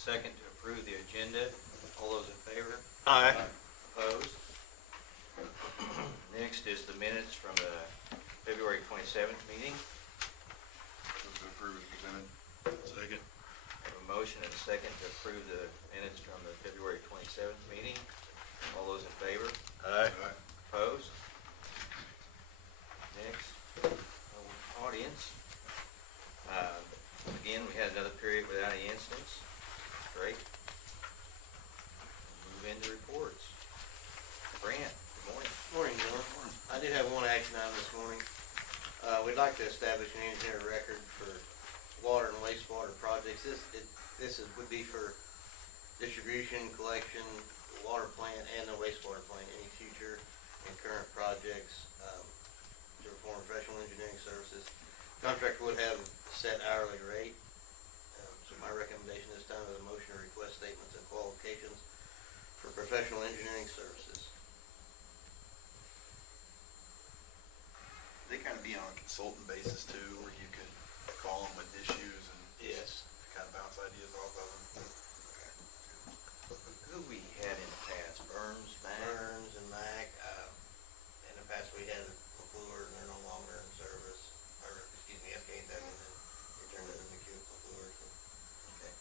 second to approve the agenda. All those in favor? Aye. Opposed? Next is the minutes from the February 27th meeting. Move to approve as presented. Second. I have a motion and a second to approve the minutes from the February 27th meeting. All those in favor? Aye. Opposed? Next, audience. Again, we had another period without any incidents. Great. Move into reports. Grant, good morning. Morning, gentlemen. I did have one action item this morning. We'd like to establish an engineer record for water and wastewater projects. This would be for distribution, collection, the water plant, and the wastewater plant. Any future and current projects to perform professional engineering services. Contractor would have a set hourly rate. So my recommendation this time is a motion to request statements and qualifications for professional engineering services. They kind of be on a consultant basis too, where you could call them with issues and Yes. kind of bounce ideas off of them. Who we had in the past? Burns, Mack? Burns and Mack. In the past we had McClure and they're no longer in service. Or, excuse me, FK that and then returned it to McClure. Okay.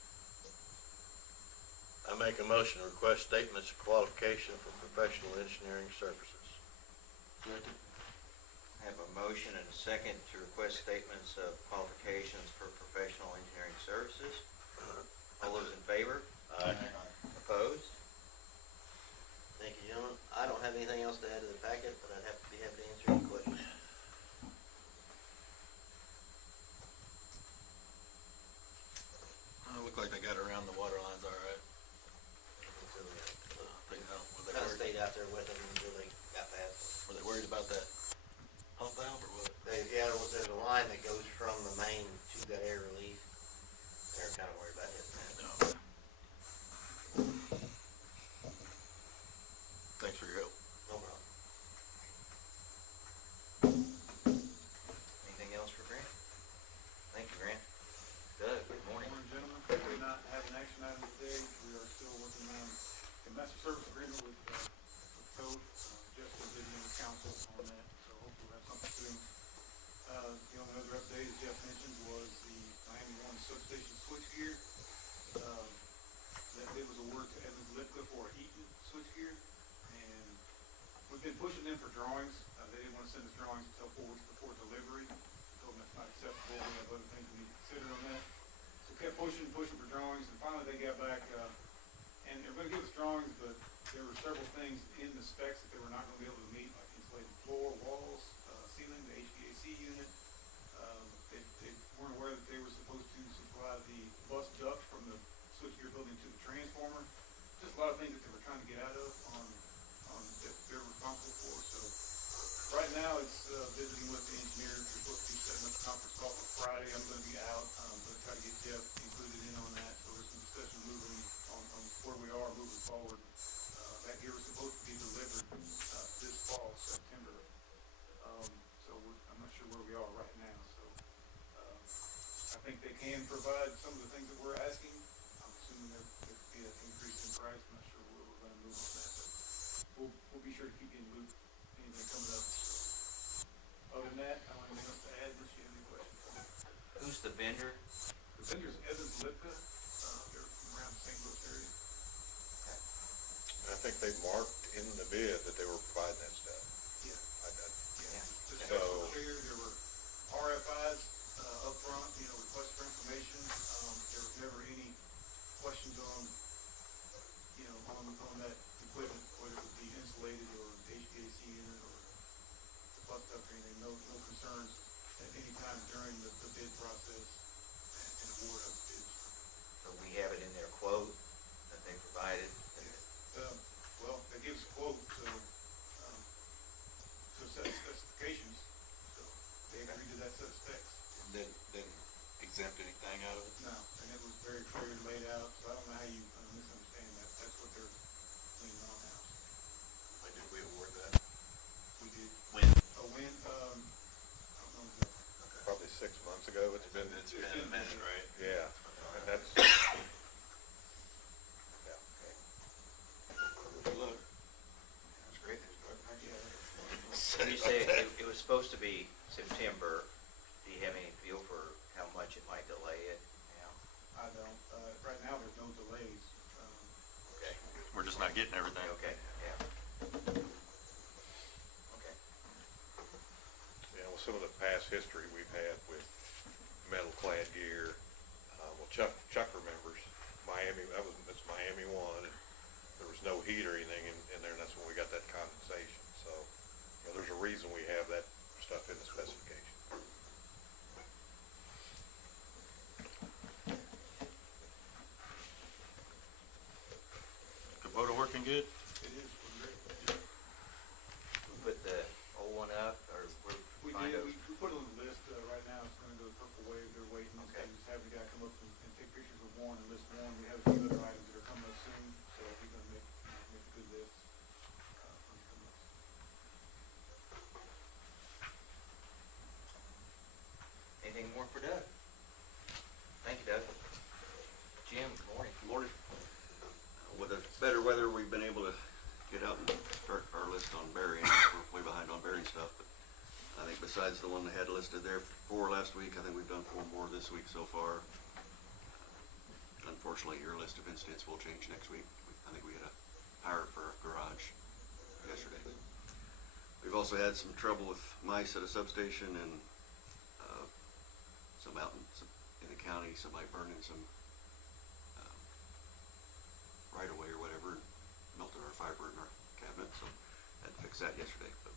I make a motion to request statements of qualification for professional engineering services. I have a motion and a second to request statements of qualifications for professional engineering services. All those in favor? Aye. Opposed? Thank you, gentlemen. I don't have anything else to add to the packet, but I'd be happy to answer any questions. Look like they got around the water lines all right. Were they Kind of worried, stayed out there with them until they got past. were they worried about that pump valve or what? There's a line that goes from the main to the air release. They're kind of worried about hitting that. No. Thanks for your help. No problem. Anything else for Grant? Thank you, Grant. Doug, good morning. Morning, gentlemen. We do not have an action item today. We are still working on a master service agreement with Code. Just visiting the council on that, so hopefully we'll have something soon. The only other update, as Jeff mentioned, was the Miami One substation switchgear. That it was awarded to Evans Lipka for a Eaton switchgear, and we've been pushing them for drawings. They didn't want to send us drawings until 4 weeks before delivery. Told them that's not acceptable. We have other things we need to consider on that. So kept pushing for drawings, and finally they got back, and they're gonna give us drawings, but there were several things in the specs that they were not gonna be able to meet, like insulated floor, walls, ceiling, the HVAC unit. They weren't aware that they were supposed to supply the bus duct from the switchgear building to the transformer. Just a lot of things that they were trying to get out of on that they're responsible for. So right now it's visiting with the engineers. We're supposed to be setting up a conference call for Friday. I'm gonna be out, but try to get Jeff included in on that. So there's some discussion moving on where we are moving forward. That gear was supposed to be delivered this fall, September. So I'm not sure where we are right now. So I think they can provide some of the things that we're asking. I'm assuming there could be an increase in price. I'm not sure where we're going to move on that, but we'll be sure to keep you in the loop. Anything comes up. Other than that, I don't have anything else to add unless you have any questions. Who's the vendor? The vendor's Evans Lipka. They're from around the St. Louis area. I think they marked in the bid that they were providing that stuff. Yeah. Yeah. Just So- so clear, there were RFIs up front, requests for information. There was never any questions on, on that equipment, whether it would be insulated or HVAC unit or the bus duct or anything. No concerns at any time during the bid process and award of bids. getting everything. Okay, yeah. Okay. You know, some of the past history we've had with metal clad gear, well, Chuck remembers Miami, that's Miami one, and there was no heat or anything in there, and that's when we got that condensation. So, you know, there's a reason we have that stuff in the specification. Kubota working good? It is, we're great. We put the old one up, or we're We kind did, of, we put it on the list, right now, it's gonna go to Purple Wave, they're waiting, Okay. just having the guy come up and take pictures of one and list one, we have a few other items that are coming up soon, so we're gonna make a good list, when it comes up. anything more for Doug? Thank you, Doug. Jim, good morning. Morning. With the better weather, we've been able to get out and start our list on burying. We're way behind on burying stuff, but I think besides the one they had listed there for last week, I think we've done 4 more this week so far. Unfortunately, your list of incidents will change next week. I think we had a hire for a garage yesterday. We've also had some trouble with mice at a substation and some out in the county, somebody burning some right away or whatever, and melted our fiber in our cabinet, so had to fix that yesterday. But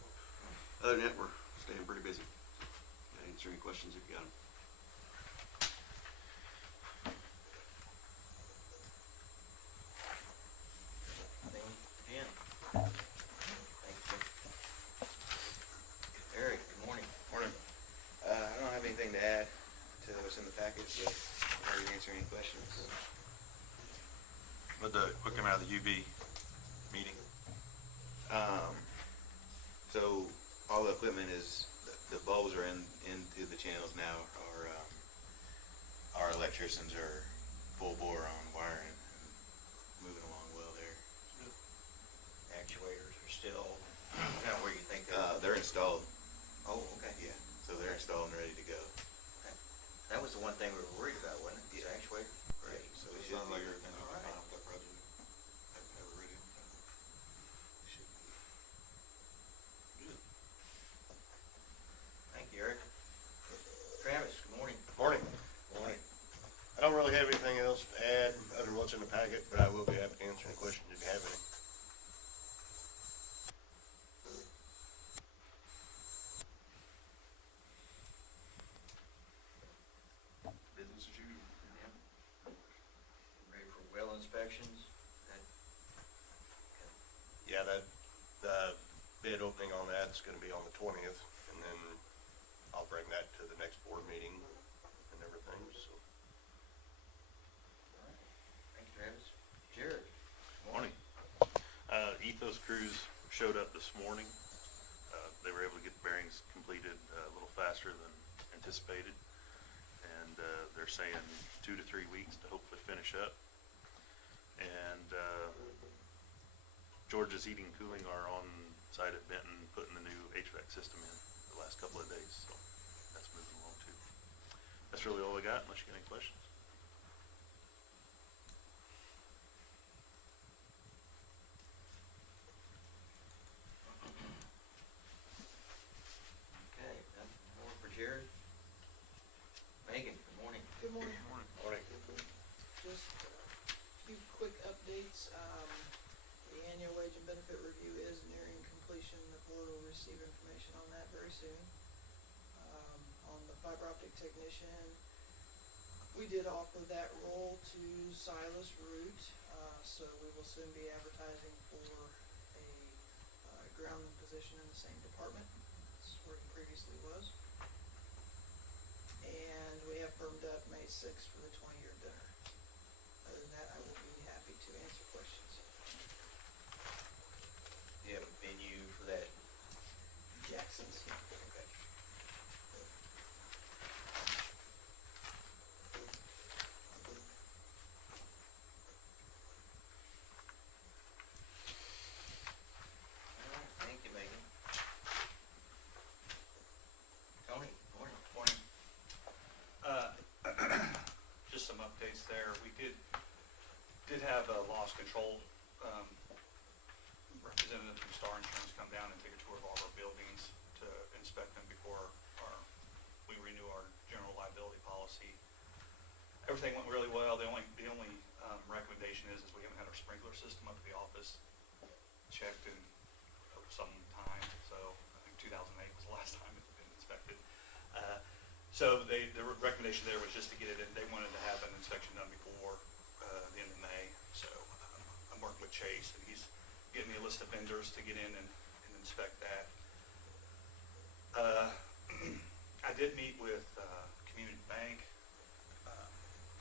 other than that, we're staying pretty busy. Answer any questions if you got them. Anything, Jim? Thank you. Eric, good morning. Morning. I don't have anything to add to what's in the package, but I'm ready to answer any questions. What came out of the UV meeting? So all the equipment is, the bulbs are into the channels now. Our electricians are full bore on wiring and moving along well there. Actuators are still, not where you think They're installed, oh, okay. yeah, so they're installed and ready to go. That was the one thing we were worried about, wasn't it? The actuators? Great. So we should Sounds be, like everything's All fine right. with that project. Have it ready. should be. Thank you, Eric. Travis, good morning. Morning. Morning. I don't really have anything else to add other than what's in the packet, but I will be happy to answer any questions if you have any. Business as usual. Ready for well inspections? That- Yeah, the bid opening on that's gonna be on the 20th, and then I'll bring that to the next board meeting and everything, so. All right. Thank you, Travis. Jared? Morning. Ethos crews showed up this morning. They were able to get the bearings completed a little faster than anticipated. And they're saying 2 to 3 weeks to hopefully finish up. And George's Heating and Cooling are on site at Benton putting the new HVAC system in the last couple of days. So that's moving along too. That's really all I got unless you got any questions. Okay, nothing more for Jared? Megan, good morning. Good morning. Morning. Just a few quick updates. The annual wage and benefit review is nearing completion. The board will receive information on that very soon. On the fiber optic technician, we did offer that role to Silas Root, so we will soon be advertising for a groundman position in the same department. That's where he previously was. And we have firmed up May 6th for the 20-year dinner. Other than that, I will be happy to answer questions. Do you have a venue for that? Jackson's. Okay. All right, thank you, Megan. Tony, morning. Morning. Just some updates there. We did have a loss control representative from Star Insurance come down and take a tour of all of our buildings to inspect them before we renew our general liability policy. Everything went really well. The only recommendation is we haven't had our sprinkler system up at the office checked in some time. So I think 2008 was the last time it's been inspected. So the recommendation there was just to get it in. They wanted to have an inspection done before the end of May. So I'm working with Chase, and he's getting me a list of vendors to get in and inspect that. I did meet with Community Bank.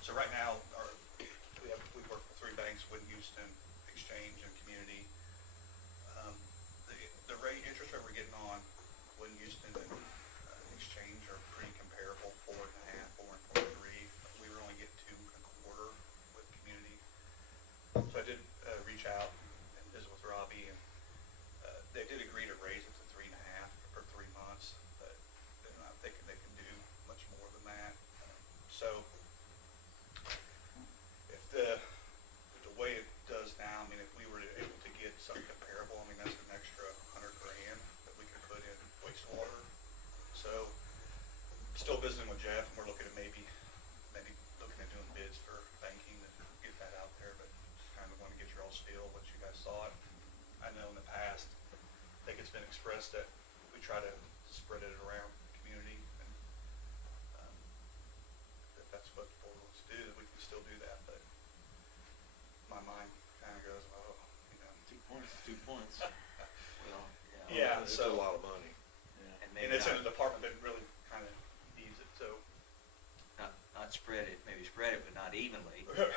So right now, we work with 3 banks: Win Houston, Exchange, and Community. The interest rate we're getting on Win Houston and Exchange are pretty comparable, 4.5, 4 and 4.3. We were only getting 2.25 with Community. So I did reach out and visit with Robbie, and they did agree to raise it to 3.5 for 3 months, but they're not thinking they can do much more than that. So if the way it does now, I mean, if we were able to get something comparable, I mean, that's an extra $100,000 that we could put in wastewater. So still visiting with Jeff, and we're looking at maybe looking at doing bids for banking and get that out there, but just kind of want to get your all's feel, what you guys thought. I know in the past, I think it's been expressed that we try to spread it around the community, and if that's what the board wants to do, that we can still do that, but my mind kind of goes, oh, you know. 2 points, 2 points. Well, Yeah, It's so. a lot of money. And it's in a department that really kind of needs it, so. Not spread it, maybe spread it, but not evenly. Where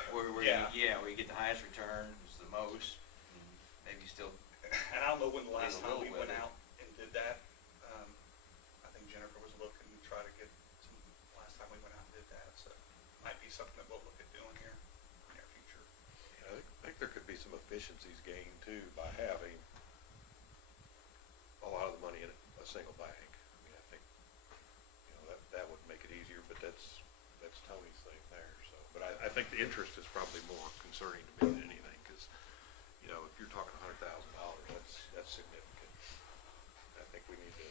Yeah. where you get the highest return is the most, and maybe still. And I don't know when the last Did a time we little went with it. out and did that. I think Jennifer was looking to try to get some, last time we went out and did that, so might be something that we'll look at doing here in the near future. I think there could be some efficiencies gained too by having a lot of the money in a single bank. I mean, I think, that would make it easier, but that's Tony's thing there, so. But I think the interest is probably more concerning to me than anything, because, if you're talking $100,000, that's significant. I think we need to,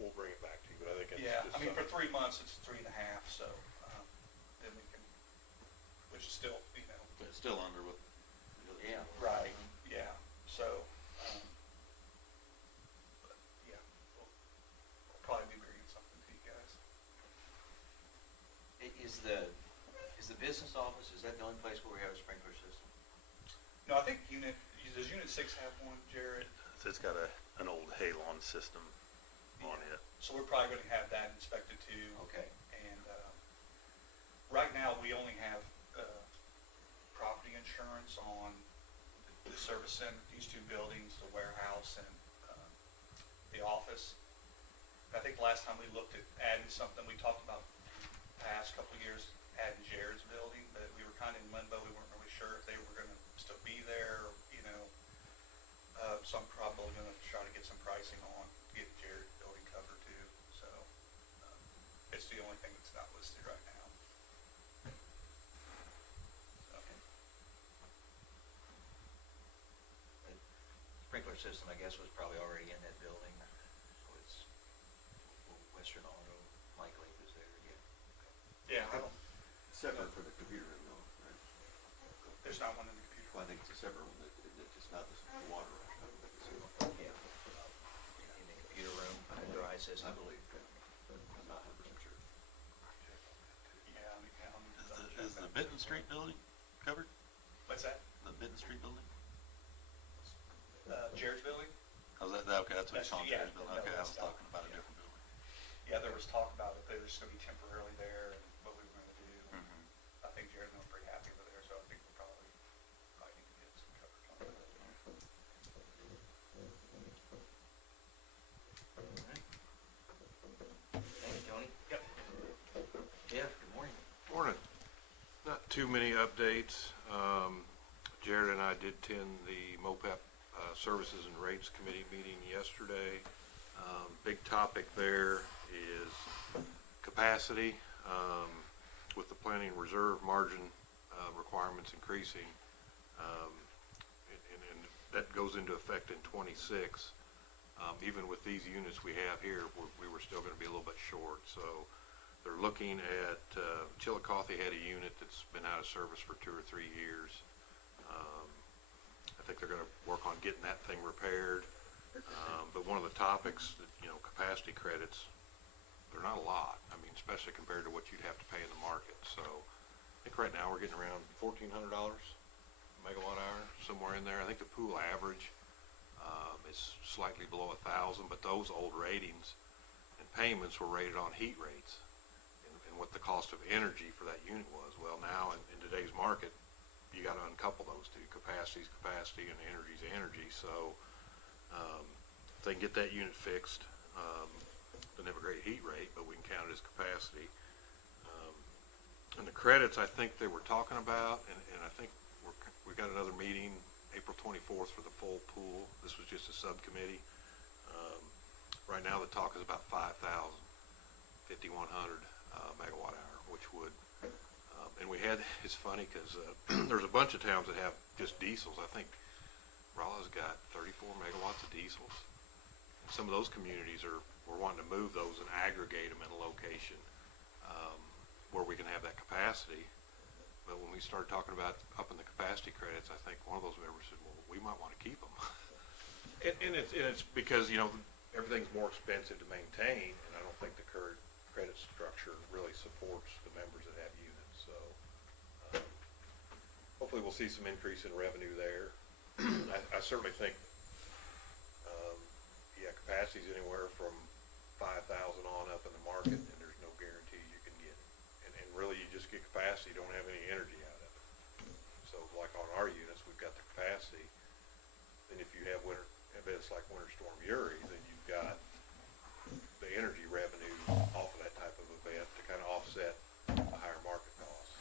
we'll bring it back to you, but I think it's. Yeah, it's I mean, for something- 3 months, it's 3.5, so, then we can, which is still, It's still under what. Yeah. right, yeah, so, but, yeah, we'll probably be bringing something to you guys. Is the business office, is that the only place where we have a sprinkler system? No, I think does Unit 6 have one, Jared? It's got an old Halon system on it. So we're probably gonna have that inspected too. Okay. And, right now, we only have, property insurance on the service center, these 2 buildings, the warehouse and, the office. I think last time we looked at adding something, we talked about the past couple of years, adding Jared's building, but we were kind of in limbo. We weren't really sure if they were gonna still be there, or, so I'm probably gonna try to get some pricing on getting Jared's building covered too, so, it's the only thing that's not listed right now. So, The sprinkler system, I guess, was probably already in that building, so it's Western Auto, Mike Lake was there, yeah. Yeah, I don't, Separate for the computer room though, right? there's not one in the computer. Well, I think it's a separate one, it's not the water rush. I don't think it's Yeah. In the computer room, dry system. I believe, I'm not 100% sure. Yeah, I mean, I'll need to double check Is the that. Benton Street building covered? What's that? The Benton Street building? Jared's building? Oh, okay, that's what it's on, Yeah, Jared's building. no, Okay, I that's was not- talking about a yeah. different building. Yeah, there was talk about it, they were just gonna be temporarily there, and what we were gonna do. Mhm. I think Jared and I were pretty happy with there, so I think we'll probably need to get some coverage on that. Thank you, Tony. Yep. Yeah, good morning. Morning. Not too many updates. Jared and I did attend the MOPEP Services and Rates Committee meeting yesterday. Big topic there is capacity. With the planning reserve margin requirements increasing, and that goes into effect in '26. Even with these units we have here, we were still gonna be a little bit short, so they're looking at, Chillicothe had a unit that's been out of service for 2 or 3 years. I think they're gonna work on getting that thing repaired. But one of the topics that, capacity credits, they're not a lot. I mean, especially compared to what you'd have to pay in the market. So I think right now we're getting around $1,400 megawatt hour, somewhere in there. I think the pool average is slightly below 1,000, but those old ratings and payments were rated on heat rates and what the cost of energy for that unit was. Well, now in today's market, you got to uncouple those two. Capacity's capacity and energy's energy. So if they can get that unit fixed, doesn't have a great heat rate, but we can count it as capacity. And the credits, I think they were talking about, and I think we got another meeting April 24th for the full pool. This was just a subcommittee. Right now the talk is about 5,000, 5,100 megawatt hour, which would, and we had, it's funny because there's a bunch of towns that have just diesels. I think Rolla's got 34 megawatts of diesels. And some of those communities we're wanting to move those and aggregate them in a location where we can have that capacity. But when we started talking about upping the capacity credits, I think one of those members said, well, we might want to keep them. and it's because, everything's more expensive to maintain, and I don't think the current credit structure really supports the members that have units. So hopefully we'll see some increase in revenue there. I certainly think, capacity's anywhere from 5,000 on up in the market, and there's no guarantee you can get it. And really, you just get capacity, you don't have any energy out of it. So like on our units, we've got the capacity. Then if you have events like Winter Storm Uri, then you've got the energy revenue off of that type of event to kind of offset the higher market costs.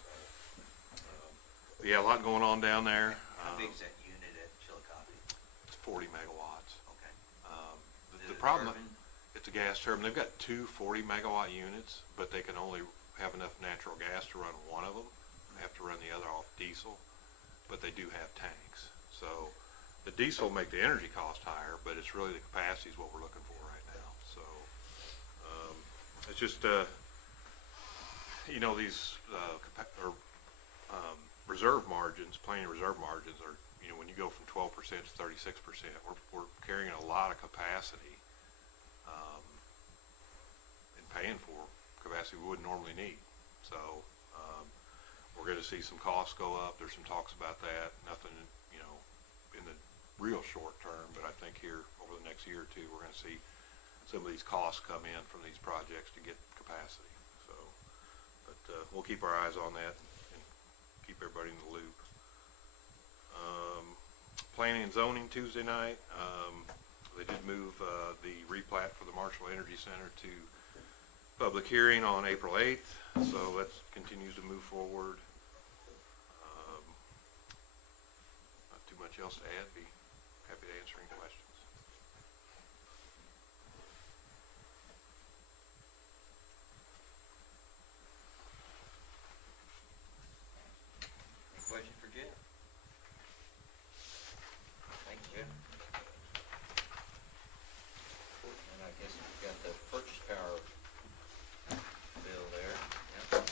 So, a lot going on down there. How big is that unit at Chillicothe? It's 40 megawatts. Okay. The problem, it's a gas turbine. They've got 2 40 megawatt units, but they can only have enough natural gas to run one of them. They have to run the other off diesel, but they do have tanks. So the diesel will make the energy cost higher, but it's really the capacity is what we're looking for right now. So it's just, these reserve margins, planning reserve margins are, when you go from 12% to 36%, we're carrying a lot of capacity and paying for capacity we wouldn't normally need. So we're going to see some costs go up. There's some talks about that. Nothing, in the real short term, but I think here over the next year or two, we're going to see some of these costs come in from these projects to get capacity. So, but we'll keep our eyes on that and keep everybody in the loop. Planning and zoning Tuesday night. They did move the replat for the Marshall Energy Center to public hearing on April 8th, so that continues to move forward. Not too much else to add. Be happy to answer any questions. Any question for Jeff? Thanks, Jeff. And I guess we've got the purchase power bill there. Yep.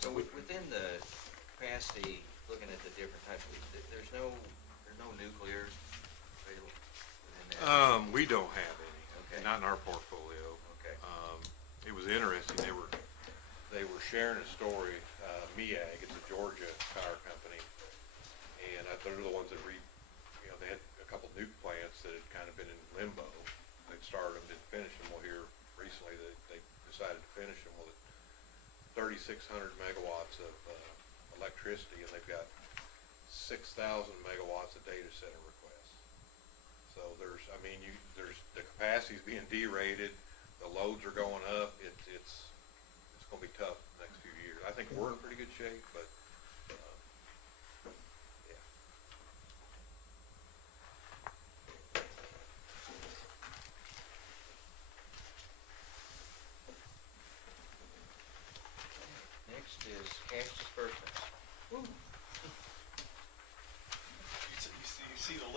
So within the capacity, looking at the different types of, there's no nuclear available within that? We don't have any. Okay. Not in our portfolio. Okay. It was interesting. They were sharing a story. MEAG, it's a Georgia power company, and they're the ones that they had a couple nuke plants that had kind of been in limbo. They'd started them, didn't finish them. Well, here recently they decided to finish them. Well, 3,600 megawatts of electricity, and they've got 6,000 megawatts of data center requests. So there's the capacity's being derated, the loads are going up. It's going to be tough the next few years. I think we're in pretty good shape, but yeah. Next is cash disbursements.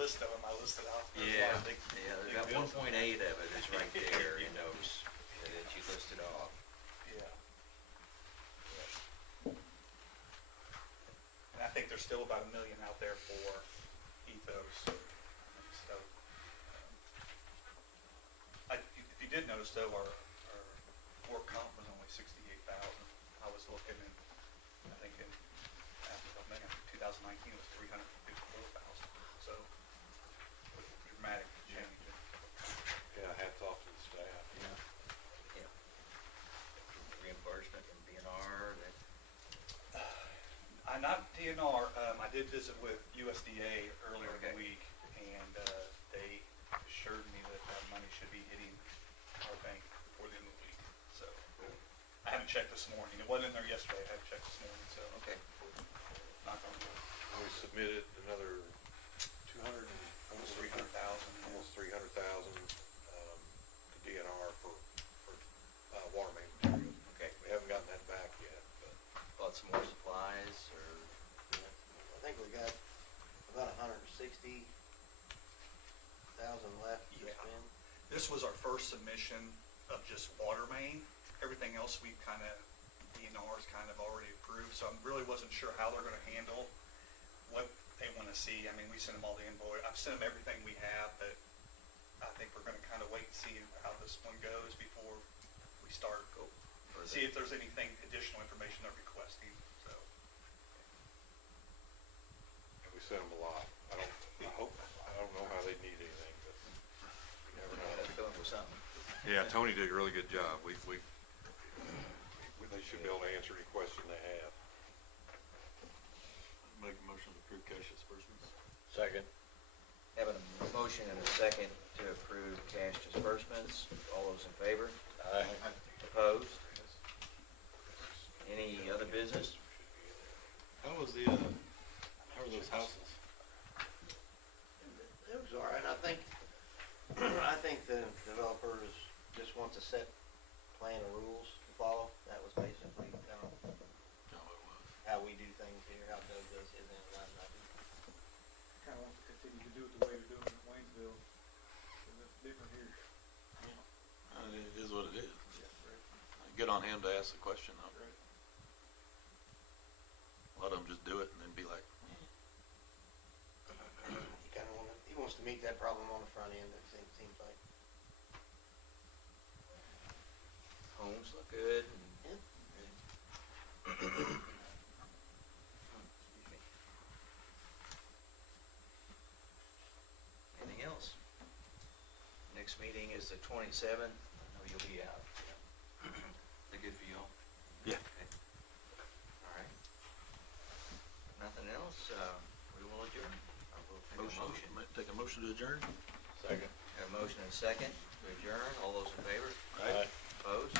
list of them, I listed off. There's a Yeah, lot of big- yeah, there's big got bills. 1.8 of it is right there in those that you listed off. Yeah. And I think there's still about 1 million out there for ethos. So, if you did notice though, our work comp was only 68,000. I was looking and I think in, I think 2019 it was 354,000. So, dramatic change. Yeah, hats off to the staff. Yeah. Yeah. Reimbursement from DNR, that, Not DNR, I did visit with USDA earlier in the Okay. week, and they assured me that that money should be hitting our bank before the end of the week. So, I haven't checked this morning. It wasn't in there yesterday. I haven't checked this morning, so. okay. Knock on wood. We submitted another 200, Almost 300,000. almost 300,000, to DNR for water main materials. Okay. We haven't gotten that back yet, but Bought some more supplies, or, I think we got about 160,000 left to Yeah. spend. This was our first submission of just water main. Everything else we've kind of, DNR's kind of already approved, so I really wasn't sure how they're gonna handle what they wanna see. I mean, we sent them all the invoice, I've sent them everything we have, but I think we're gonna kind of wait and see how this one goes before we start. or See if there's anything, additional information they're requesting, so. and we sent them a lot. I don't know how they need anything, but you never know. fill in with something. Yeah, Tony did a really good job. They should be able to answer any question they have. Make a motion to approve cash disbursements. Second. Having a motion and a second to approve cash disbursements. All those in favor? Aye. Opposed? Any other business? How was how are those houses? It was all right. I think the developers just want to set plan of rules to follow. That was basically how we do things here, how Doug does his and I do. Kind of want to continue to do it the way they're doing it in Waynesville, and it's different here. It is what it is. Good on him to ask the question, though. Let him just do it and then be like, He wants to meet that problem on the front end, it seems like. Homes look good. Yeah. Excuse me. Anything else? Next meeting is the 27th. I know you'll be out. Is that good for you all? Yeah. Okay. All right. Nothing else, we will adjourn. I will take a motion. take a motion to adjourn? Second. Have a motion and a second to adjourn. All those in favor? Aye. Opposed?